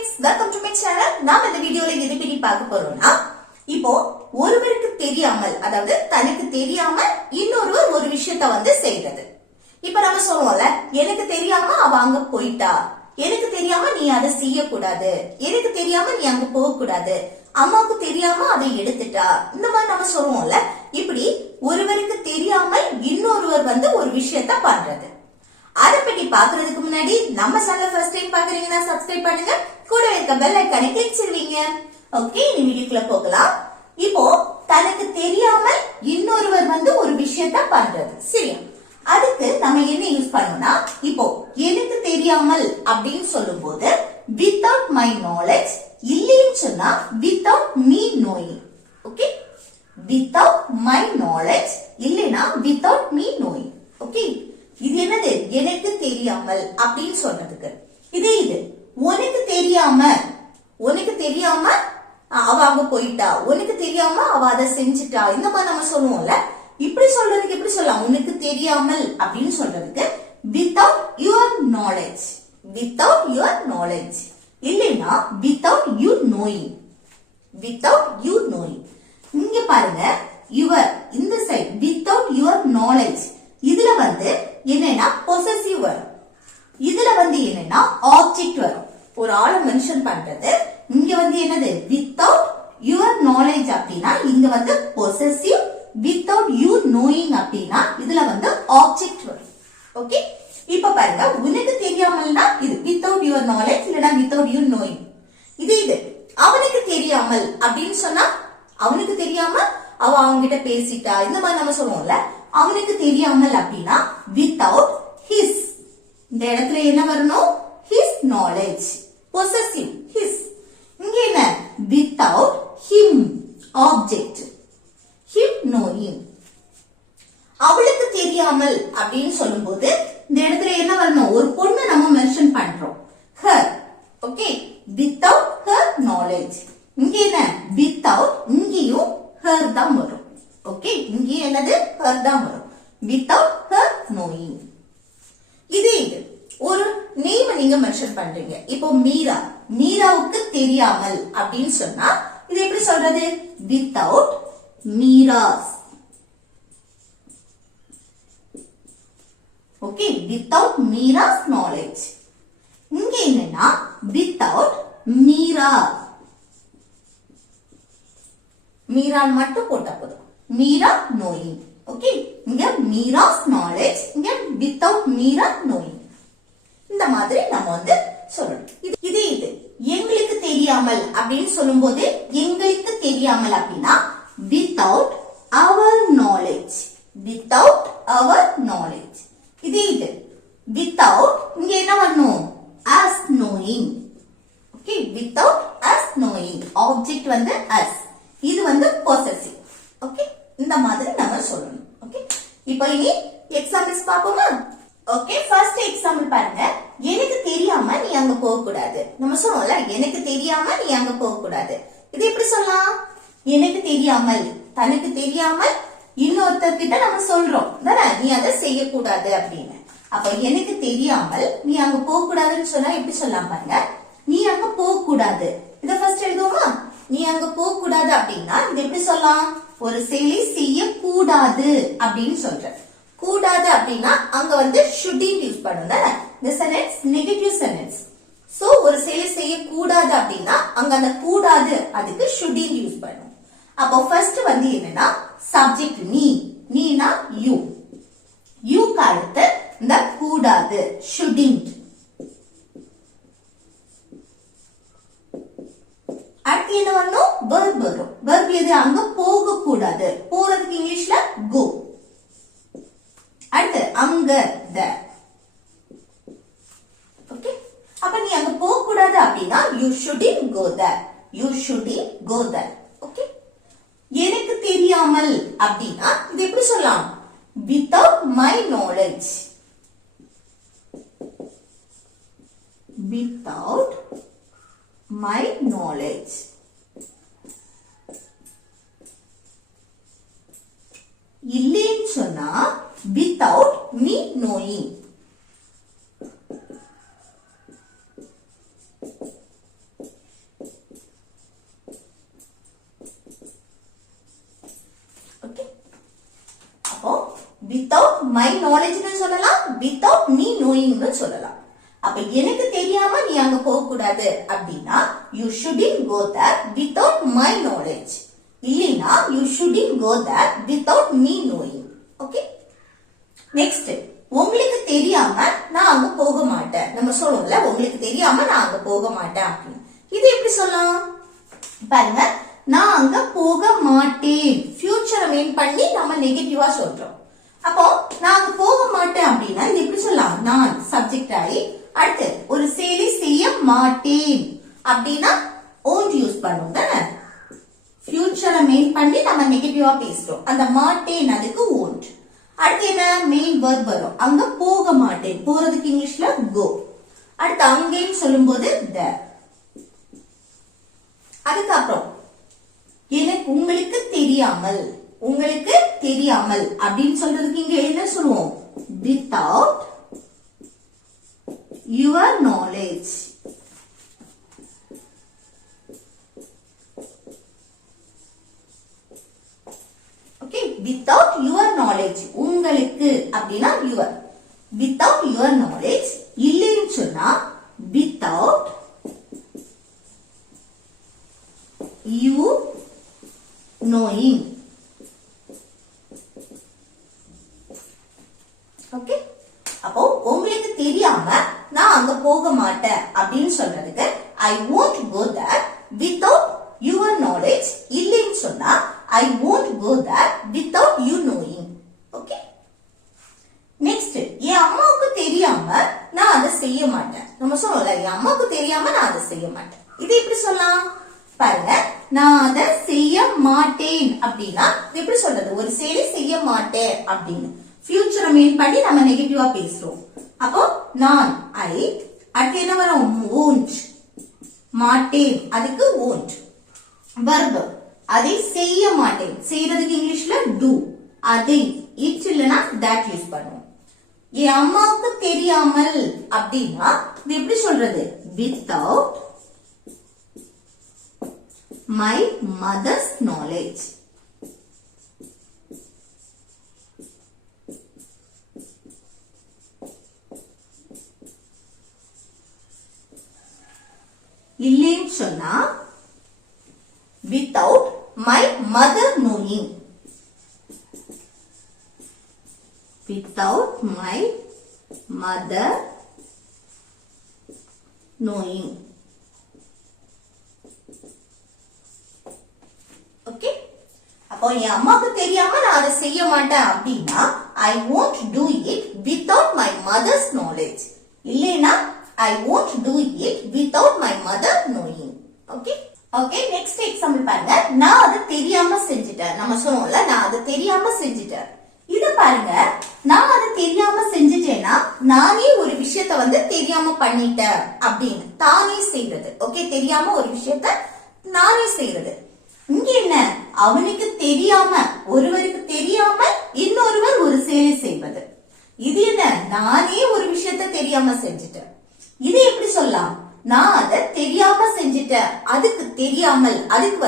friends, welcome to my channel. நாம இந்த வீடியோல எதை பத்தி பார்க்க போறோம்னா, இப்போ ஒருவருக்கு தெரியாமல், அதாவது தனக்கு தெரியாம இன்னொருவர் ஒரு விஷயத்தை செய்யறது. இப்ப நம்ம சொல்லுவோம்ல, எனக்கு தெரியாம அவ அங்க போயிட்டா, எனக்கு தெரியாம நீ அதை செய்யக்கூடாது, எனக்கு தெரியாம நீ அங்க போக கூடாது, அம்மாவுக்கு தெரியாம அதை எடுத்துட்டா, இந்த மாதிரி நம்ம சொல்லுவோம்ல. இப்படி ஒருவருக்கு தெரியாமல் இன்னொருவர் ஒரு விஷயத்த பண்றது. அதை பத்தி பாக்குறதுக்கு முன்னாடி நம்ம சேனல் ஃபர்ஸ்ட் டைம் பாக்குறீங்கன்னா சப்ஸ்கிரைப் பண்ணுங்க, கூட இருக்க பெல் ஐகானை கிளிக் செய்வீங்க. ஓகே, இந்த வீடியோக்குள்ள போகலாம். இப்போ தனக்கு தெரியாமல் இன்னொருவர் ஒரு விஷயத்த பண்றது, சரியா? அதுக்கு நம்ம என்ன யூஸ் பண்ணோம்னா, இப்போ எனக்கு தெரியாமல் அப்படின்னு சொல்லும் போது without my knowledge, இல்லைன்னு சொன்னா without me knowing. Okay, without my knowledge இல்லைன்னா without me knowing. ஓகே, இது என்னது? எனக்கு தெரியாமல் அப்படின்னு சொல்றதுக்கு. இது உனக்கு தெரியாம அவ அங்க போயிட்டா, உனக்கு தெரியாம அவ அதை செஞ்சுட்டா, இந்த மாதிரி நம்ம சொல்லுவோம்ல. இப்படி சொல்றதுக்கு எப்படி சொல்லலாம்? உனக்கு தெரியாமல் அப்படின்னு சொல்றதுக்கு without your knowledge, without your knowledge இல்லைன்னா without you knowing, without you knowing. இங்க பாருங்க, your இந்த சைடு without your knowledge, இதுல என்னன்னா possessive வரும், இதுல என்னன்னா object வரும். ஒரு ஆளை மென்ஷன் பண்றது. இங்க என்னது? without your knowledge அப்படின்னா இங்க possessive, without you knowing அப்படின்னா இதுல object வரும். ஓகே, இப்ப பாருங்க, உனக்கு தெரியாமல்னா இது without your knowledge இல்லனா without you knowing. இது அவனுக்கு தெரியாமல் அப்படின்னு சொன்னா, அவனுக்கு தெரியாம அவ அவங்கிட்ட பேசிட்டா, இந்த மாதிரி நம்ம சொல்லுவோம்ல. அவனுக்கு தெரியாமல் அப்படின்னா without his, இந்த இடத்துல என்ன வரணும்? his knowledge, possessive his. இங்க என்ன? without him, object, him knowing. அவளுக்கு தெரியாமல் அப்படின்னு சொல்லும்போது இந்த இடத்துல என்ன வரணும்? ஒரு பொண்ணு நம்ம மென்ஷன் பண்றோம், her. Okay, without her knowledge. இங்க என்ன? without, இங்கேயும் her தான் வரும். ஓகே, இங்கே என்னது? her தான் வரும், without her knowing. இது ஒரு நேம் நீங்க மென்ஷன் பண்றீங்க. இப்போ மீரா, மீராவுக்கு தெரியாமல் அப்படின்னு சொன்னா இது எப்படி சொல்றது? without Meera's. Okay, without Meera's knowledge. இங்க என்னன்னா without மீரா, மீரான் மட்டும் போட்டா போதும், மீரா knowing. ஓகே, இங்க மீராஸ் knowledge, இங்க without மீரா knowing. இந்த மாதிரி நம்ம சொல்லணும். இது எங்களுக்கு தெரியாமல் அப்படின்னு சொல்லும் போது, எங்களுக்கு தெரியாமல் அப்படின்னா without our knowledge, without our knowledge. இது without, இங்க என்ன வரணும்? as knowing. Okay, without as knowing, object as, இது possessive. ஓகே, இந்த மாதிரி நம்ம சொல்லணும். ஓகே, இப்போ இனி எக்ஸாம்பிள்ஸ் பாப்போமா? ஓகே, ஃபர்ஸ்ட் எக்ஸாம்பிள் பாருங்க. எனக்கு தெரியாம நீ அங்க போக கூடாது. நம்ம சொல்லுவோம்ல, எனக்கு தெரியாம நீ அங்க போக கூடாது. இது எப்படி சொல்லலாம்? எனக்கு தெரியாமல், தனக்கு தெரியாமல் இன்னொருத்தர்கிட்ட நம்ம சொல்றோம் தானே, நீ அதை செய்யக்கூடாது அப்படின்னு. அப்ப எனக்கு தெரியாமல் நீ அங்க போக கூடாதுன்னு சொன்னா எப்படி சொல்லலாம் பாருங்க. நீ அங்க போக கூடாது. இத ஃபர்ஸ்ட் எழுதுவோமா? நீ அங்க போக கூடாது அப்படின்னா இது எப்படி சொல்லலாம்? ஒரு செயலை செய்யக்கூடாது அப்படின்னு சொல்ற. கூடாது அப்படின்னா அங்க shouldn't யூஸ் பண்ணும் தானே. இந்த சென்டென்ஸ் நெகட்டிவ் சென்டென்ஸ். சோ ஒரு செயலை செய்யக்கூடாது அப்படின்னா அங்க அந்த கூடாது அதுக்கு shouldn't யூஸ் பண்ணும். அப்போ ஃபர்ஸ்ட் என்னன்னா சப்ஜெக்ட் நீ, நீனா யூ, யூக்கு அடுத்து இந்த கூடாது shouldn't. அடுத்து என்ன வரணும்? verb வரும். verb எது? அங்க போக கூடாது, போறதுக்கு இங்கிலீஷ்ல go. அடுத்து அங்க there. ஓகே, அப்ப நீ அங்க போக கூடாது அப்படின்னா you shouldn't go there, you shouldn't go there. Okay, எனக்கு தெரியாமல் அப்படின்னா இது எப்படி சொல்லலாம்? without my knowledge, without my knowledge. இல்லைன்னு சொன்னா without me knowing. மை நாலேஜ்னு சொல்லலாம், வித்தவுட் மீ நோயிங்னு சொல்லலாம். அப்ப எனக்கு தெரியாம நீ அங்க போக கூடாது அப்படின்னா you shouldn't go there without my knowledge. இல்லைனா you shouldn't go there without me knowing. Okay. Next, உங்களுக்கு தெரியாம நான் அங்க போக மாட்டேன். நம்ம சொல்லுவோம்ல, உங்களுக்கு தெரியாம நான் அங்க போக மாட்டேன் அப்படின்னு. இது எப்படி சொல்லலாம் பாருங்க. நான் அங்க போக மாட்டேன் ஃபியூச்சரை மீன் பண்ணி நம்ம நெகட்டிவா சொல்றோம். அப்போ நான் அங்க போக மாட்டேன் அப்படின்னா இது எப்படி சொல்லலாம், நான் சப்ஜெக்ட் ஆகி அடுத்து ஒரு செயலை செய்ய மாட்டேன் அப்படின்னா ஓன்ட் யூஸ் பண்ணுவோம் தானே. ஃபியூச்சரை மீன் பண்ணி நம்ம நெகட்டிவா பேசுறோம். அந்த மாட்டேன் அதுக்கு ஓன்ட். அடுத்து என்ன, மெயின் வெர்ப் வரும். அங்க போக மாட்டேன், போறதுக்கு இங்கிலீஷ்ல கோ. அடுத்து அங்கேன்னு சொல்லும்போது there. அதுக்கப்புறம் எனக்கு உங்களுக்கு தெரியாமல், உங்களுக்கு தெரியாமல் அப்படின்னு சொல்றதுக்கு இங்க என்ன சொல்லுவோம், without your knowledge. Okay, without your knowledge. உங்களுக்கு அப்படின்னா your, without your knowledge. இல்லைன்னு சொன்னா without you knowing. ஓகே. அப்போ உங்களுக்கு தெரியாம நான் அங்க போக மாட்டேன் அப்படின்னு சொல்றதுக்கு I won't go there without your knowledge. இல்லைன்னு சொன்னா I won't go there without you knowing. Okay. Next, என் அம்மாவுக்கு தெரியாம நான் அதை செய்ய மாட்டேன். நம்ம சொல்லல, என் அம்மாவுக்கு தெரியாம நான் அதை செய்ய மாட்டேன். இது எப்படி சொல்லலாம் பாருங்க. நான் அதை செய்ய மாட்டேன் அப்படின்னா எப்படி சொல்றது, ஒரு செயலை செய்ய மாட்டேன் அப்படின்னு ஃபியூச்சரை மீன் பண்ணி நம்ம நெகட்டிவா பேசுறோம். அப்போ நான் ஐ, அடுத்து என்ன வரும், won't. மாட்டேன் அதுக்கு won't. verb, அதை செய்ய மாட்டேன், செய்யறதுக்கு இங்கிலீஷ்ல do. அதை it இல்லனா that யூஸ் பண்ணுவோம். என் அம்மாவுக்கு தெரியாமல் அப்படின்னா இது எப்படி சொல்றது, without my mother's knowledge. இல்லைன்னு சொன்னா without my mother knowing. Without my mother knowing. Okay. அப்போ என் அம்மாவுக்கு தெரியாம நான் அதை செய்ய மாட்டேன் அப்படின்னா I won't do it without my mother's knowledge. இல்லைனா I won't do it without my mother knowing. Okay. Okay, next example பாருங்க. நான் அதை தெரியாம செஞ்சுட்டேன். நம்ம சொல்லுவோம்ல, நான் அதை தெரியாம செஞ்சுட்டேன். இத பாருங்க, நான் அதை தெரியாம செஞ்சுட்டேன்னா நானே ஒரு விஷயத்த தெரியாம பண்ணிட்டேன் அப்படின்னு தானே செய்யறது. ஓகே, தெரியாம ஒரு விஷயத்த நானே செய்யறது. இங்க என்ன, அவனுக்கு தெரியாம, ஒருவருக்கு தெரியாம இன்னொருவர் ஒரு செயலை செய்வது. இது என்ன, நானே ஒரு விஷயத்த தெரியாம செஞ்சுட்டேன். இது எப்படி சொல்லலாம், நான் அதை தெரியாம செஞ்சுட்டேன், அதுக்கு தெரியாமல், அதுக்கு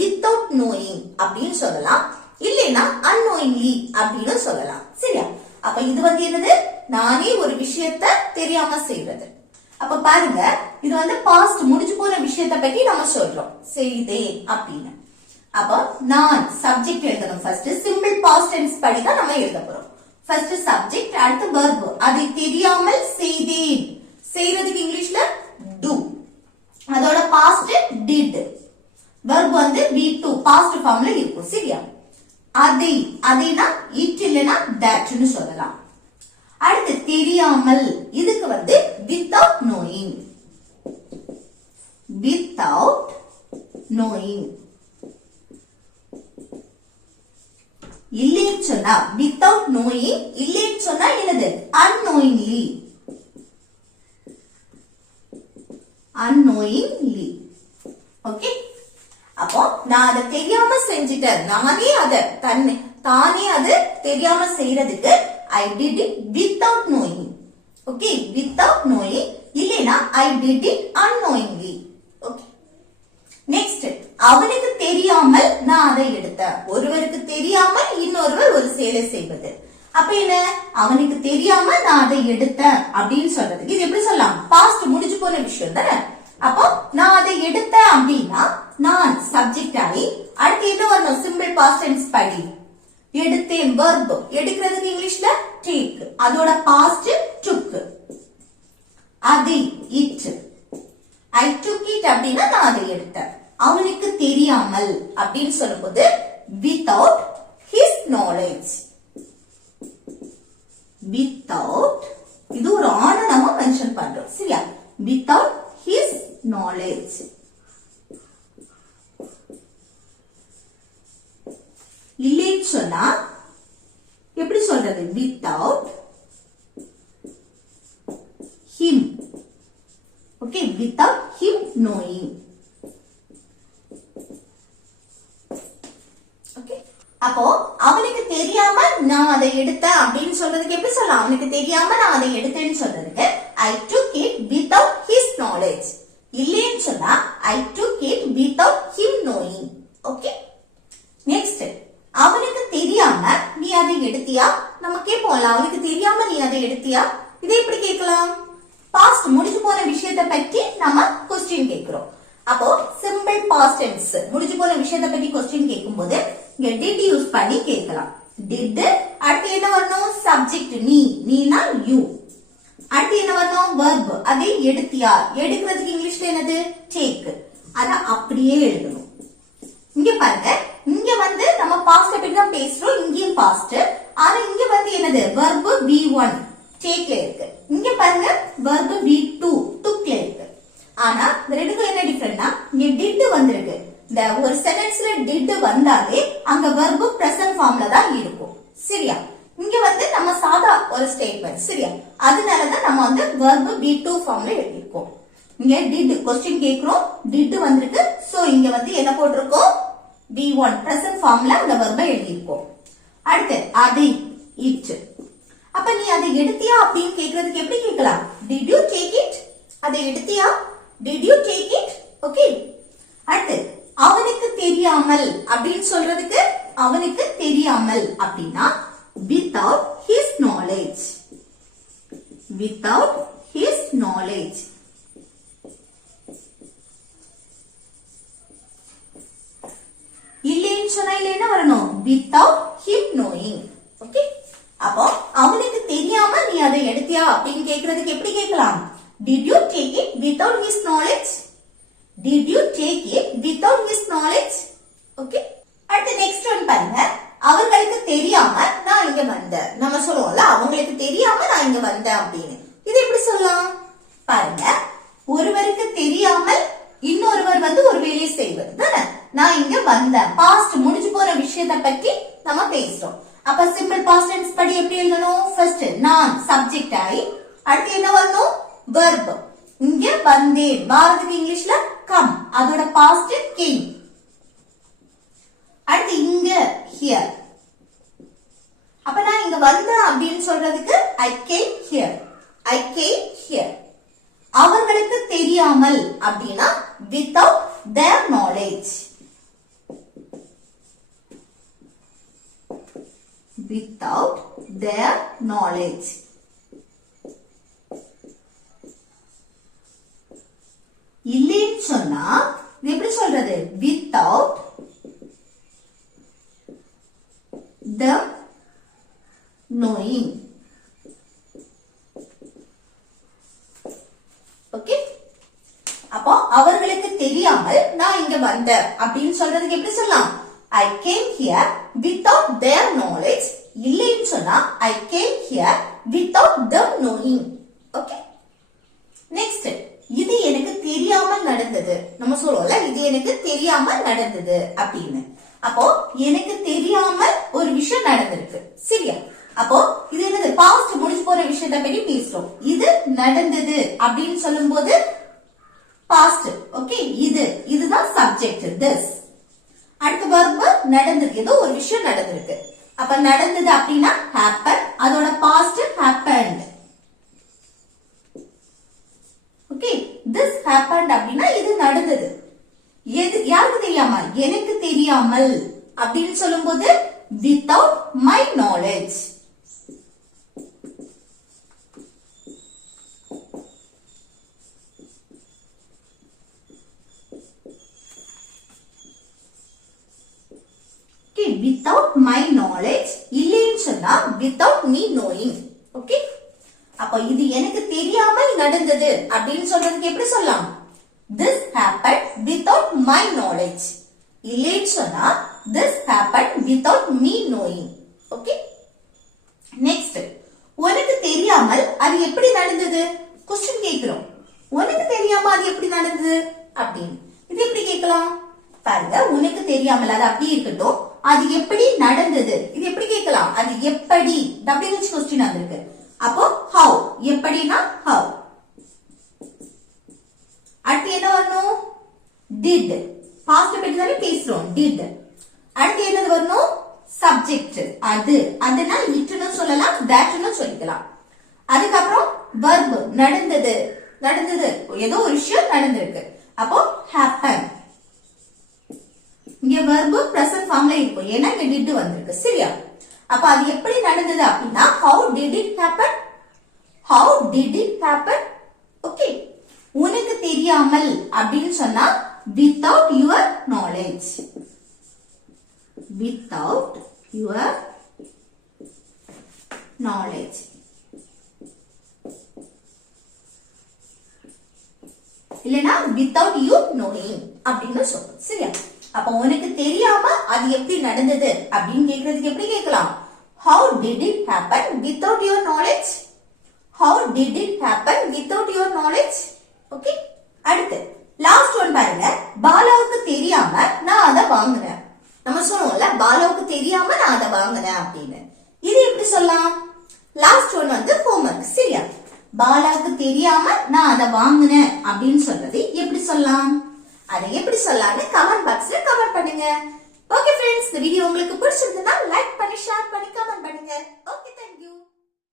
without knowing அப்படின்னு சொல்லலாம். இல்லைன்னா unknowingly அப்படின்னு சொல்லலாம். சரியா? அப்ப இது என்னது, நானே ஒரு விஷயத்த தெரியாம செய்வது. அப்ப பாருங்க, இது பாஸ்ட், முடிஞ்சு போன விஷயத்த பத்தி நம்ம சொல்றோம், செய்தேன் அப்படின்னு. அப்ப நான் சப்ஜெக்ட் எழுதணும். ஃபர்ஸ்ட் சிம்பிள் பாஸ்ட் டென்ஸ் படி தான் நம்ம எழுத போறோம். ஃபர்ஸ்ட் சப்ஜெக்ட், அடுத்து verb. அதை தெரியாமல் செய்தேன், செய்யறதுக்கு இங்கிலீஷ்ல do. அதோட past did. verb V2 past ஃபார்ம்ல இருக்கும். சரியா? அதை, அதைனா it இல்லனா that னு சொல்லலாம். அடுத்து தெரியாமல், இதுக்கு without knowing. Without knowing. இல்லைன்னு சொன்னா without knowing, இல்லைன்னு சொன்னா என்னது, unknowingly. Unknowingly. ஓகே. அப்போ நான் அதை தெரியாம செஞ்சிட்டேன், நானே அதை தானே அதை தெரியாம செய்யறதுக்கு I did it without knowing. Okay, without knowing. இல்லைனா I did it unknowingly. Okay. Next, அவனுக்கு தெரியாமல் நான் அதை எடுத்தேன். ஒருவருக்கு தெரியாமல் இன்னொருவர் ஒரு செயலை செய்வது. அப்ப என்ன அவனுக்கு தெரியாம நான் அதை எடுத்தேன் அப்படின்னு சொல்றதுக்கு இது எப்படி சொல்லலாம் பாஸ்ட் முடிஞ்சு போன விஷயம் தானே அப்போ நான் அதை எடுத்தேன் அப்படின்னா நான் சப்ஜெக்ட் ஆகி அடுத்து என்ன வரணும் சிம்பிள் பாஸ்ட் டென்ஸ் படி எடுத்தேன் verb எடுக்கிறதுக்கு இங்கிலீஷ்ல take அதோட பாஸ்ட் took அது it I took it அப்படின்னா நான் அதை எடுத்தேன் அவனுக்கு தெரியாமல் அப்படின்னு சொல்லும்போது without his knowledge without இது ஒரு ஆன நம்ம மென்ஷன் பண்றோம் சரியா without his knowledge இல்லைன்னு சொன்னா எப்படி சொல்றது without him okay without him knowing okay அப்போ அவனுக்கு தெரியாம நான் அதை எடுத்தேன் அப்படின்னு சொல்றதுக்கு எப்படி சொல்லலாம் அவனுக்கு தெரியாம நான் அதை எடுத்தேன்னு சொல்றதுக்கு I took it without his knowledge இல்லைன்னு சொன்னா I took it without him knowing okay next அவனுக்கு தெரியாம நீ அதை எடுத்தியா நம்ம கேட்போம்ல அவனுக்கு தெரியாம நீ அதை எடுத்தியா இதை எப்படி கேட்கலாம் பாஸ்ட் முடிஞ்சு போன விஷயத்தை பற்றி நம்ம கொஸ்டின் கேட்கிறோம் அப்போ சிம்பிள் பாஸ்ட் டென்ஸ் முடிஞ்சு போன விஷயத்தை பற்றி கொஸ்டின் கேட்கும்போது இங்க did யூஸ் பண்ணி கேட்கலாம் did அடுத்து என்ன வரணும் சப்ஜெக்ட் நீனா யூ அடுத்து என்ன வரணும் verb அதை எடுத்தியா எடுக்கிறதுக்கு இங்கிலீஷ்ல என்னது take அத அப்படியே எழுதணும் இங்க பாருங்க இங்க வந்து நம்ம பாஸ்ட் பத்தி தான் பேசுறோம் இங்கேயும் பாஸ்ட் ஆனா இங்க வந்து என்னது verb v1 take இருக்கு இங்க பாருங்க verb v2 took இருக்கு ஆனா இந்த ரெண்டுக்கும் என்ன டிஃபரண்ட்னா இங்க did வந்திருக்கு இந்த ஒரு சென்டென்ஸ்ல did வந்தாலே அங்க verb present ஃபார்ம்ல தான் இருக்கும் சரியா இங்க வந்து நம்ம சாதா ஒரு ஸ்டேட்மென்ட் சரியா அதனால தான் நம்ம வந்து verb v2 ஃபார்ம்ல எழுதிருக்கோம் இங்க did क्वेश्चन கேக்குறோம் did வந்திருக்கு சோ இங்க வந்து என்ன போட்டுருக்கோம் v1 present ஃபார்ம்ல அந்த verb எழுதிருக்கோம் அடுத்து அதை it அப்ப நீ அதை எடுத்தியா அப்படினு கேக்குறதுக்கு எப்படி கேட்கலாம் did you take it அதை எடுத்தியா did you take it okay அடுத்து அவனுக்கு தெரியாமல் அப்படினு சொல்றதுக்கு அவனுக்கு தெரியாமல் அப்படினா without his knowledge without his knowledge இல்லைன்னு சொன்னா இல்ல என்ன வரணும் without him knowing okay அப்போ அவனுக்கு தெரியாம நீ அதை எடுத்தியா அப்படின்னு கேக்குறதுக்கு எப்படி கேட்கலாம் did you take it without his knowledge did you take it without his knowledge okay அடுத்து நெக்ஸ்ட் ஒன் பாருங்க அவங்களுக்கு தெரியாம நான் இங்க வந்தேன் நம்ம சொல்லுவோம்ல அவங்களுக்கு தெரியாம நான் இங்க வந்தேன் அப்படின்னு இது எப்படி சொல்லலாம் பாருங்க ஒருவருக்கு தெரியாமல் இன்னொருவர் வந்து ஒரு வேலையை செய்வது தானே நான் இங்க வந்தேன் பாஸ்ட் முடிஞ்சு போற விஷயத்தை பத்தி நம்ம பேசுறோம் அப்ப சிம்பிள் பாஸ்ட் டென்ஸ் படி எப்படி எழுதணும் ஃபர்ஸ்ட் நான் சப்ஜெக்ட் ஆயி அடுத்து என்ன வரணும் verb இங்க வந்தேன் வாரதுக்கு இங்கிலீஷ்ல கம் அதோட பாஸ்ட் came அடுத்து இங்க here அப்ப நான் இங்க வந்தேன் அப்படின்னு சொல்றதுக்கு I came here I came here அவர்களுக்கு தெரியாமல் அப்படினா without their knowledge without their knowledge இல்லைன்னு சொன்னா எப்படி சொல்றது without them knowing ஓகே அப்போ அவர்களுக்கு தெரியாமல் நான் இங்க வந்தேன் அப்படின்னு சொல்றதுக்கு எப்படி சொல்லலாம் I came here without their knowledge இல்லைன்னு சொன்னா I came here without them knowing okay next இது எனக்கு தெரியாமல் நடந்தது நம்ம சொல்லுவோம்ல இது எனக்கு தெரியாமல் நடந்தது அப்படின்னு அப்போ எனக்கு தெரியாமல் ஒரு விஷயம் நடந்திருக்கு சரியா அப்போ இது என்னது பாஸ்ட் முடிஞ்சு போற விஷயத்தை பத்தி பேசுறோம் இது நடந்தது அப்படின்னு சொல்லும் போது பாஸ்ட் ஓகே இதுதான் சப்ஜெக்ட் this அடுத்த verb நடந்தது ஏதோ ஒரு விஷயம் நடந்திருக்கு அப்ப நடந்தது அப்படின்னா happen அதோட past happened okay this happened அப்படின்னா இது நடந்தது யாருக்கு தெரியாம எனக்கு தெரியாமல் அப்படின்னு சொல்லும்போது without my knowledge without my knowledge, இல்லைன்னு சொன்னா without me knowing. ஓகே, அப்ப இது எனக்கு தெரியாமல் நடந்தது அப்படின்னு சொல்றதுக்கு எப்படி சொல்லலாம்? This happened without my knowledge. இல்லைன்னு சொன்னா this happened without me knowing. Okay, next, உனக்கு தெரியாமல் அது எப்படி நடந்தது? क्वेश्चन கேக்குறோம். உனக்கு தெரியாம அது எப்படி நடந்தது அப்படின்னு. இது எப்படி கேட்கலாம்? பாருங்க, உனக்கு தெரியாமல் அது அப்படியே இருக்கட்டும். அது எப்படி நடந்தது? இது எப்படி கேட்கலாம்? அது எப்படி WH क्वेश्चन வந்திருக்கு. அப்போ how, எப்படினா how. அடுத்து என்ன வரணும்? did. past பத்தி தானே பேசுறோம். did. அடுத்து என்னது வரணும்? சப்ஜெக்ட். அது, அதுனா இட்னு சொல்லலாம், தட்னு சொல்லிக்கலாம். அதுக்கப்புறம் verb, நடந்தது. நடந்தது, ஏதோ ஒரு விஷயம் நடந்திருக்கு. அப்போ happen. இங்க verb present formல இருக்கும். ஏன்னா இங்க did வந்திருக்கு. சரியா? அப்ப அது எப்படி நடந்தது அப்படின்னா how did it happen? How did it happen? Okay, உனக்கு தெரியாமல் அப்படின்னு சொன்னா without your knowledge. Without your knowledge. இல்லனா without you knowing அப்படின்னு சொல்றோம். சரியா? அப்ப உனக்கு தெரியாம அது எப்படி நடந்தது அப்படின்னு கேக்குறதுக்கு எப்படி கேட்கலாம்? How did it happen without your knowledge? How did it happen without your knowledge? Okay, அடுத்து லாஸ்ட் ஒன் பாருங்க. பாலாவுக்கு தெரியாம நான் அதை வாங்குனேன். நம்ம சொல்லுவோம்ல, பாலாவுக்கு தெரியாம நான் அதை வாங்குனேன் அப்படின்னு. இது எப்படி சொல்லலாம்? லாஸ்ட் ஒன் வந்து ஹோம்வொர்க். சரியா? பாலாவுக்கு தெரியாம நான் அதை வாங்குனேன் அப்படின்னு சொல்றது எப்படி சொல்லலாம்? அதை எப்படி சொல்லலாம்னு கமெண்ட் பாக்ஸ்ல கமெண்ட் பண்ணுங்க. ஓகே ஃப்ரெண்ட்ஸ், இந்த வீடியோ உங்களுக்கு பிடிச்சிருந்தா லைக் பண்ணி, ஷேர் பண்ணி, கமெண்ட் பண்ணுங்க.